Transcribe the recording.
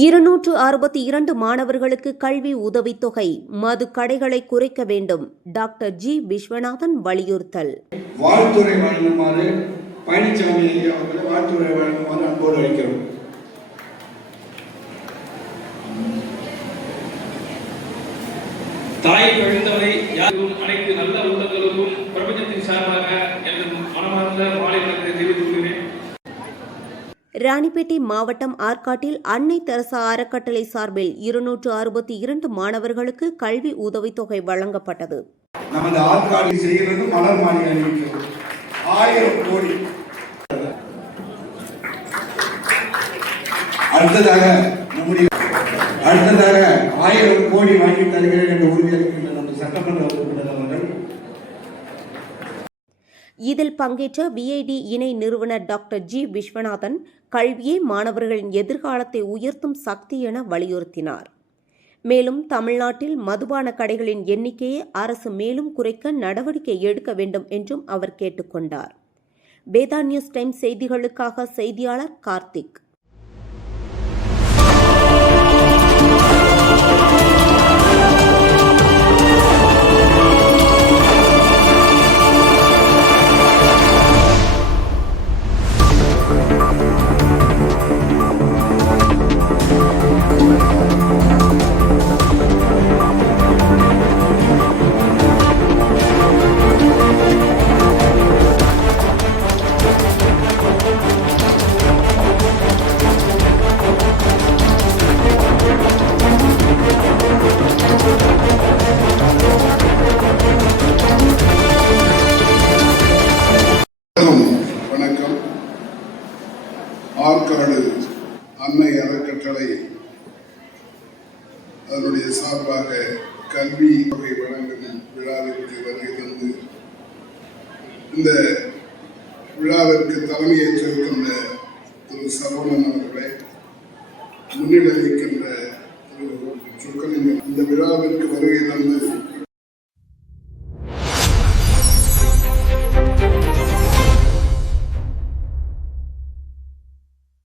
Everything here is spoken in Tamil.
262 மாணவர்களுக்கு கல்வி உதவித்தொகை. மது கடைகளை குறைக்க வேண்டும். Doctor G. விஸ்வநாதன் வலியுறுத்தல். வாழ்த்துறை வழங்குமாறு பழனிசாமி அவர்களை வாழ்த்துறை வழங்குமாறு அன்போடு அழைக்கிறோம். தாய் கழிந்தவரை யாரும் அனைத்து நல்ல உள்ளங்களுக்கும் பிரபஞ்சத்தின் சார்பாக எனது மனமார்ந்த மாலை வணக்கத்தை தெரிவித்துக் கொள்கிறேன். ராணிப்பேட்டை மாவட்டம் ஆற்காட்டில் அன்னை தெரசா அறக்கட்டளை சார்பில் 262 மாணவர்களுக்கு கல்வி உதவித்தொகை வழங்கப்பட்டது. நமது ஆற்காட்டில் செய்கிறது மலர் மாளிகை 1000 கோடி. அடுத்ததாக 1000 கோடி வாங்கி தருகிறேன் என்று உறுதியளிக்கின்ற நம்ம சட்டமன்ற உறுப்பினர் அவர்கள். இதில் பங்கேற்ற விஐடி இணை நிறுவனர் டாக்டர் ஜி. விஸ்வநாதன் கல்வியே மாணவர்களின் எதிர்காலத்தை உயர்த்தும் சக்தி என வலியுறுத்தினார். மேலும் தமிழ்நாட்டில் மதுபான கடைகளின் எண்ணிக்கையை அரசு மேலும் குறைக்க நடவடிக்கை எடுக்க வேண்டும் என்றும் அவர் கேட்டுக்கொண்டார். வேதா நியூஸ் டைம் செய்திகளுக்காக செய்தியாளர் கார்த்திக். வணக்கம். ஆற்காடு அன்னை அறக்கட்டளை அதனுடைய சார்பாக கல்வி தொகை வழங்கும் விழாவிற்கு வருகை தந்து இந்த விழாவிற்கு தலைமையேற்றிருக்கின்ற திரு சரவணன் அவர்களை, முன்னிலை வைக்கின்ற திரு சொக்கலிங்கம், இந்த விழாவிற்கு வருகை தந்து